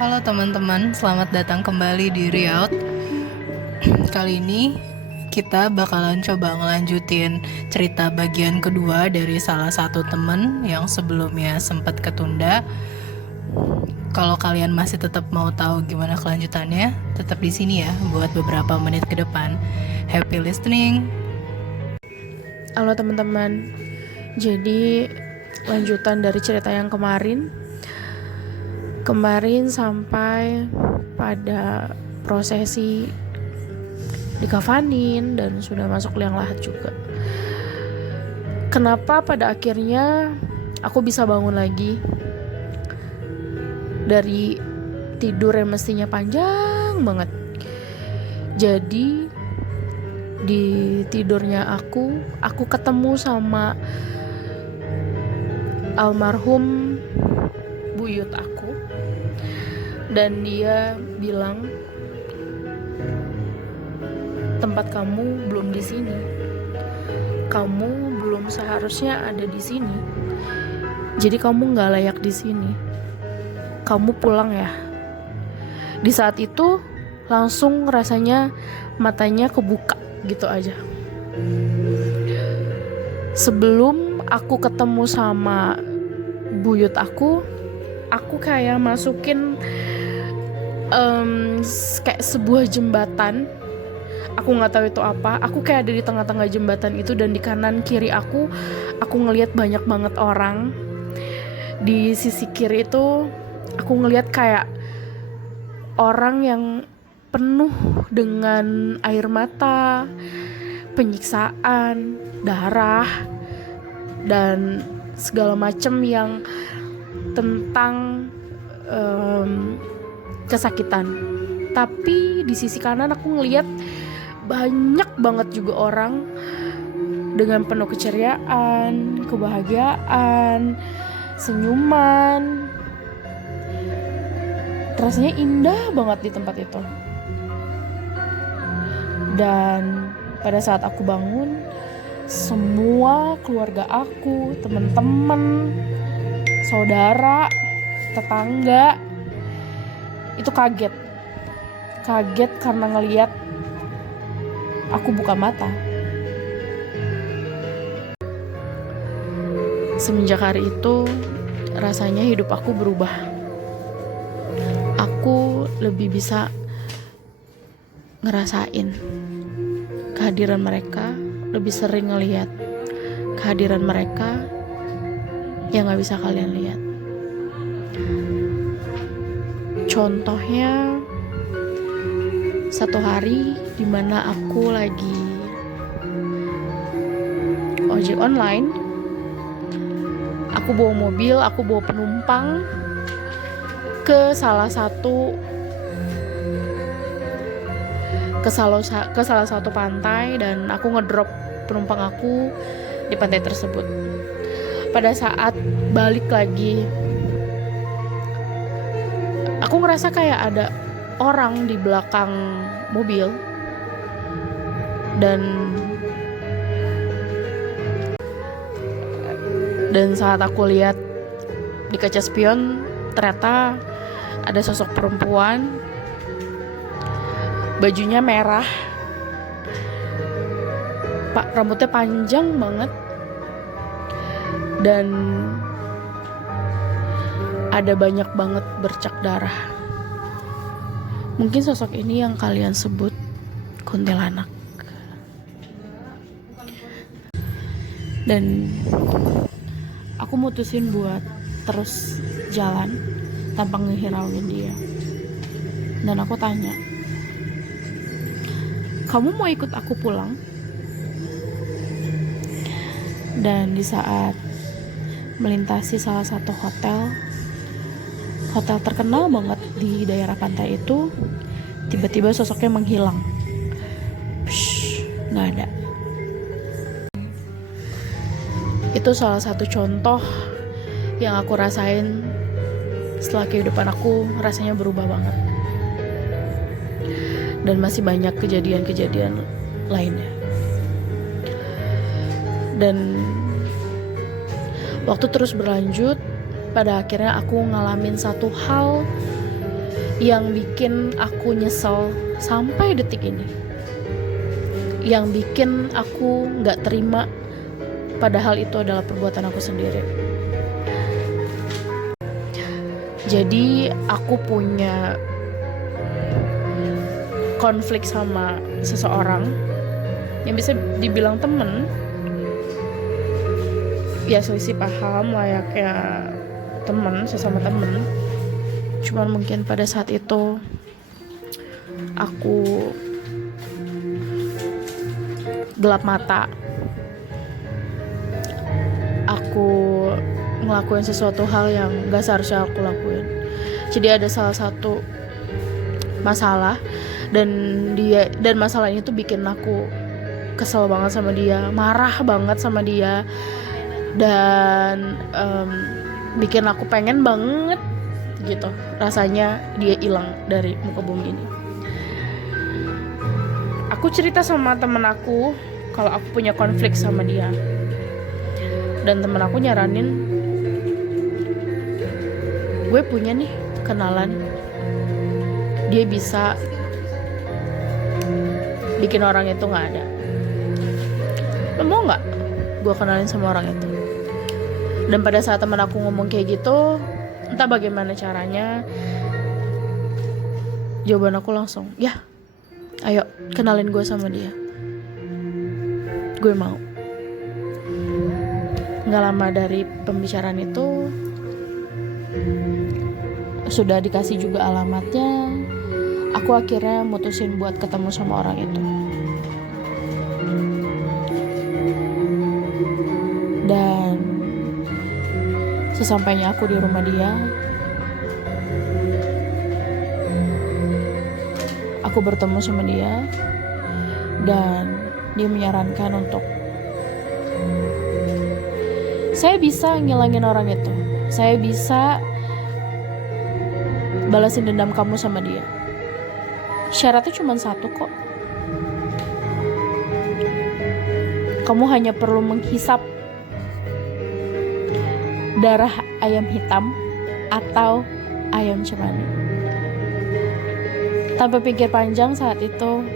Halo teman-teman, selamat datang kembali di Riaut. Kali ini kita bakalan coba ngelanjutin cerita bagian kedua dari salah satu temen yang sebelumnya sempat ketunda. Kalau kalian masih tetap mau tahu gimana kelanjutannya, tetap di sini ya buat beberapa menit ke depan. Happy listening. Halo teman-teman, jadi lanjutan dari cerita yang kemarin sampai pada prosesi dikafanin dan sudah masuk liang lahat juga. Kenapa pada akhirnya aku bisa bangun lagi dari tidur yang mestinya panjang banget. Jadi di tidurnya aku ketemu sama almarhum buyut aku, dan dia bilang, tempat kamu belum di sini, kamu belum seharusnya ada di sini, jadi kamu nggak layak di sini, kamu pulang ya. Di saat itu langsung rasanya matanya kebuka gitu aja. Sebelum aku ketemu sama buyut aku kayak masukin kayak sebuah jembatan. Aku nggak tahu itu apa. Aku kayak ada di tengah-tengah jembatan itu, dan di kanan kiri aku ngelihat banyak banget orang. Di sisi kiri itu aku ngelihat kayak orang yang penuh dengan air mata, penyiksaan, darah, dan segala macam yang tentang kesakitan. Tapi di sisi kanan aku ngelihat banyak banget juga orang dengan penuh keceriaan, kebahagiaan, senyuman. Rasanya indah banget di tempat itu. Dan pada saat aku bangun, semua keluarga aku, teman-teman, saudara, tetangga itu kaget karena ngelihat aku buka mata. Semenjak hari itu rasanya hidup aku berubah. Aku lebih bisa ngerasain kehadiran mereka, lebih sering ngelihat kehadiran mereka yang gak bisa kalian lihat. Contohnya, satu hari dimana aku lagi ojek online, aku bawa mobil, aku bawa penumpang ke salah satu pantai, dan aku ngedrop penumpang aku di pantai tersebut. Pada saat balik lagi, aku ngerasa kayak ada orang di belakang mobil, dan saat aku lihat di kaca spion, ternyata ada sosok perempuan, bajunya merah, rambutnya panjang banget, dan ada banyak banget bercak darah. Mungkin sosok ini yang kalian sebut kuntilanak. Dan aku mutusin buat terus jalan tanpa ngehirauin dia. Dan aku tanya, kamu mau ikut aku pulang? Dan di saat melintasi salah satu hotel terkenal banget di daerah pantai itu, tiba-tiba sosoknya menghilang. Gak ada. Itu salah satu contoh yang aku rasain setelah kehidupan aku rasanya berubah banget. Dan masih banyak kejadian-kejadian lainnya. Dan waktu terus berlanjut, pada akhirnya aku ngalamin satu hal yang bikin aku nyesel sampai detik ini, yang bikin aku gak terima padahal itu adalah perbuatan aku sendiri. Jadi aku punya konflik sama seseorang yang bisa dibilang temen, ya selisih paham layaknya temen, sesama temen. Cuman mungkin pada saat itu aku gelap mata, aku ngelakuin sesuatu hal yang gak seharusnya aku lakuin. Jadi ada salah satu masalah dan masalah ini tuh bikin aku kesel banget sama dia, marah banget sama dia, dan bikin aku pengen banget gitu rasanya dia hilang dari muka bumi ini. Aku cerita sama temen aku kalau aku punya konflik sama dia, dan temen aku nyaranin, gue punya nih kenalan, dia bisa bikin orang itu gak ada. Lo mau gak gue kenalin sama orang itu? Dan pada saat temen aku ngomong kayak gitu, entah bagaimana caranya, jawaban aku langsung, ya ayo kenalin gue sama dia. Gue mau. Gak lama dari pembicaraan itu sudah dikasih juga alamatnya. Aku akhirnya mutusin buat ketemu sama orang itu. Dan sesampainya aku di rumah dia, aku bertemu sama dia, dan dia menyarankan untuk saya bisa ngilangin orang itu, saya bisa balasin dendam kamu sama dia. Syaratnya cuma satu kok. Kamu hanya perlu menghisap darah ayam hitam atau ayam cemani. Tanpa pikir panjang saat itu,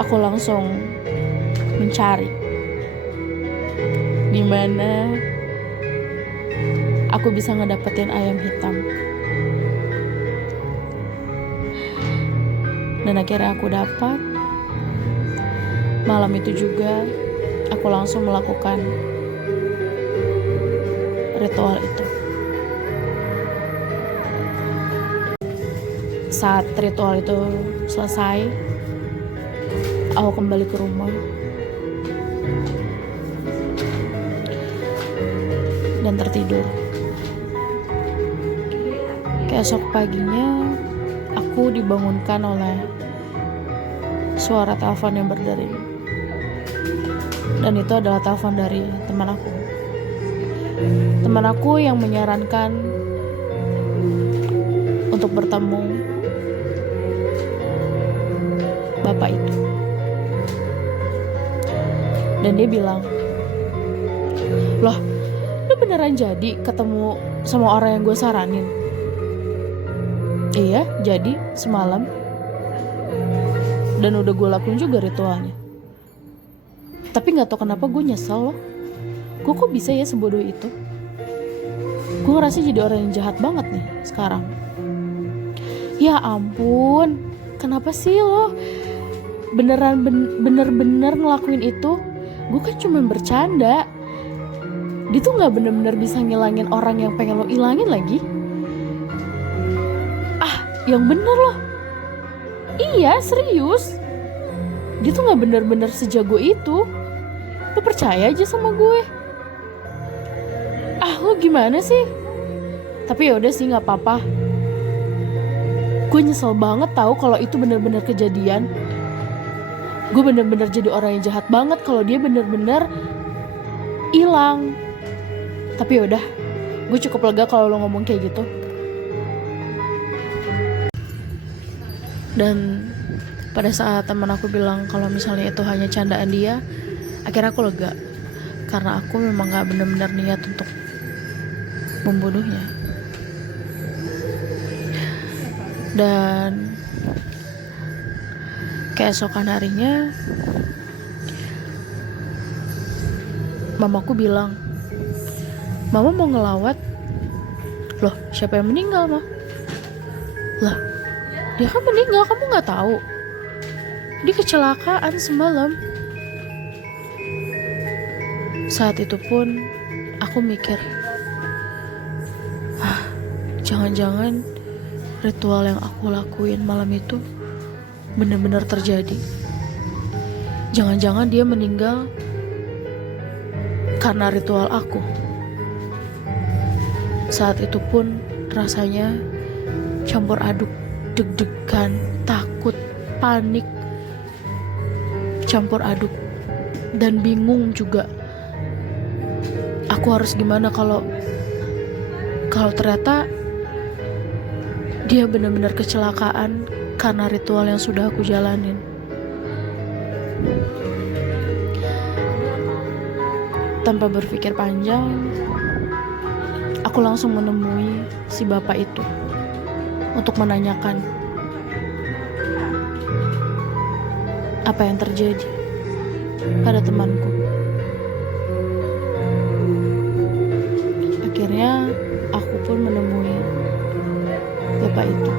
aku langsung mencari di mana aku bisa ngedapetin ayam hitam. Dan akhirnya aku dapat. Malam itu juga aku langsung melakukan ritual itu. Saat ritual itu selesai, aku kembali ke rumah dan tertidur. Keesok paginya aku dibangunkan oleh suara telepon yang berdering. Dan itu adalah telepon dari teman aku. Teman aku yang menyarankan untuk bertemu bapak itu. Dan dia bilang, "Loh, lu beneran jadi ketemu sama orang yang gue saranin?" "Iya, jadi semalam. Dan udah gue lakuin juga ritualnya. Tapi gak tau kenapa gue nyesel loh. Gue kok bisa ya sebodoh itu? Gue ngerasa jadi orang yang jahat banget nih sekarang." "Ya ampun, kenapa sih lo bener-bener ngelakuin itu? Gue kan cuma bercanda. Dia tuh gak bener-bener bisa ngilangin orang yang pengen lo ilangin lagi. Ah, yang bener loh. Iya, serius. Dia tuh gak bener-bener sejago itu. Lo percaya aja sama gue. Ah, lo gimana sih? Tapi yaudah sih, gak apa-apa. Gue nyesel banget tahu kalau itu bener-bener kejadian. Gue bener-bener jadi orang yang jahat banget kalau dia bener-bener hilang. Tapi yaudah, gue cukup lega kalau lo ngomong kayak gitu." Dan pada saat teman aku bilang kalau misalnya itu hanya candaan dia, akhirnya aku lega. Karena aku memang gak benar-benar niat untuk membunuhnya. Dan keesokan harinya mamaku bilang, "Mama mau ngelawat." Loh, siapa yang meninggal, Ma? Lah, dia kan meninggal, kamu gak tahu? Dia kecelakaan semalam. Saat itu pun aku mikir, jangan-jangan ritual yang aku lakuin malam itu benar-benar terjadi. Jangan-jangan dia meninggal karena ritual aku. Saat itu pun rasanya campur aduk, deg-degan, takut, panik, campur aduk, dan bingung juga. Aku harus gimana kalau ternyata dia benar-benar kecelakaan karena ritual yang sudah aku jalanin. Tanpa berpikir panjang, aku langsung menemui si bapak itu untuk menanyakan apa yang terjadi pada temanku. Akhirnya aku pun menemui bapak itu,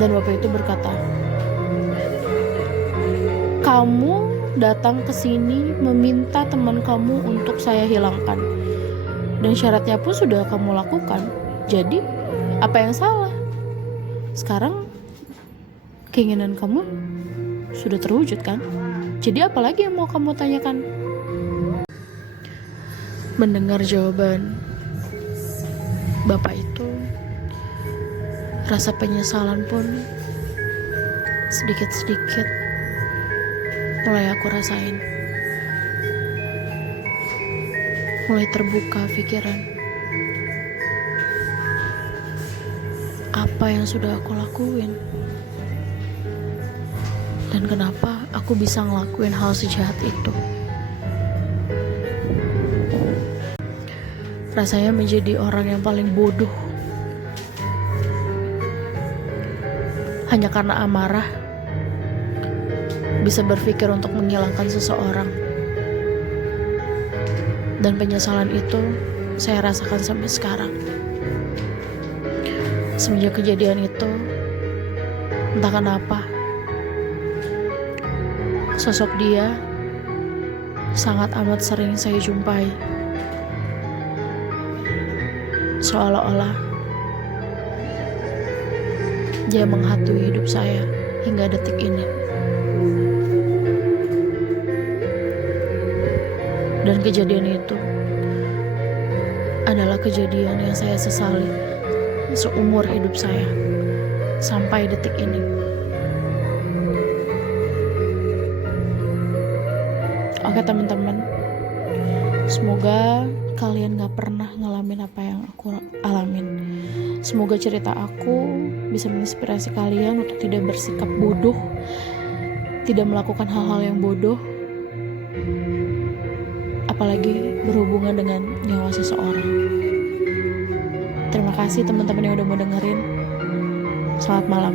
dan bapak itu berkata, "Kamu datang ke sini meminta teman kamu untuk saya hilangkan, dan syaratnya pun sudah kamu lakukan. Jadi apa yang salah? Sekarang keinginan kamu sudah terwujud kan? Jadi apa lagi yang mau kamu tanyakan?" Mendengar jawaban bapak itu, rasa penyesalan pun sedikit-sedikit mulai aku rasain. Mulai terbuka pikiran. Apa yang sudah aku lakuin? Dan kenapa aku bisa ngelakuin hal sejahat itu? Rasanya menjadi orang yang paling bodoh. Hanya karena amarah bisa berpikir untuk menghilangkan seseorang. Dan penyesalan itu saya rasakan sampai sekarang. Semenjak kejadian itu, entah kenapa, sosok dia sangat amat sering saya jumpai. Seolah-olah dia menghantui hidup saya hingga detik ini. Dan kejadian itu adalah kejadian yang saya sesali seumur hidup saya sampai detik ini. Oke teman-teman, semoga kalian gak pernah ngalamin apa yang aku alamin. Semoga cerita aku bisa menginspirasi kalian untuk tidak bersikap bodoh, tidak melakukan hal-hal yang bodoh, apalagi berhubungan dengan nyawa seseorang. Terima kasih teman-teman yang udah mau dengerin. Selamat malam.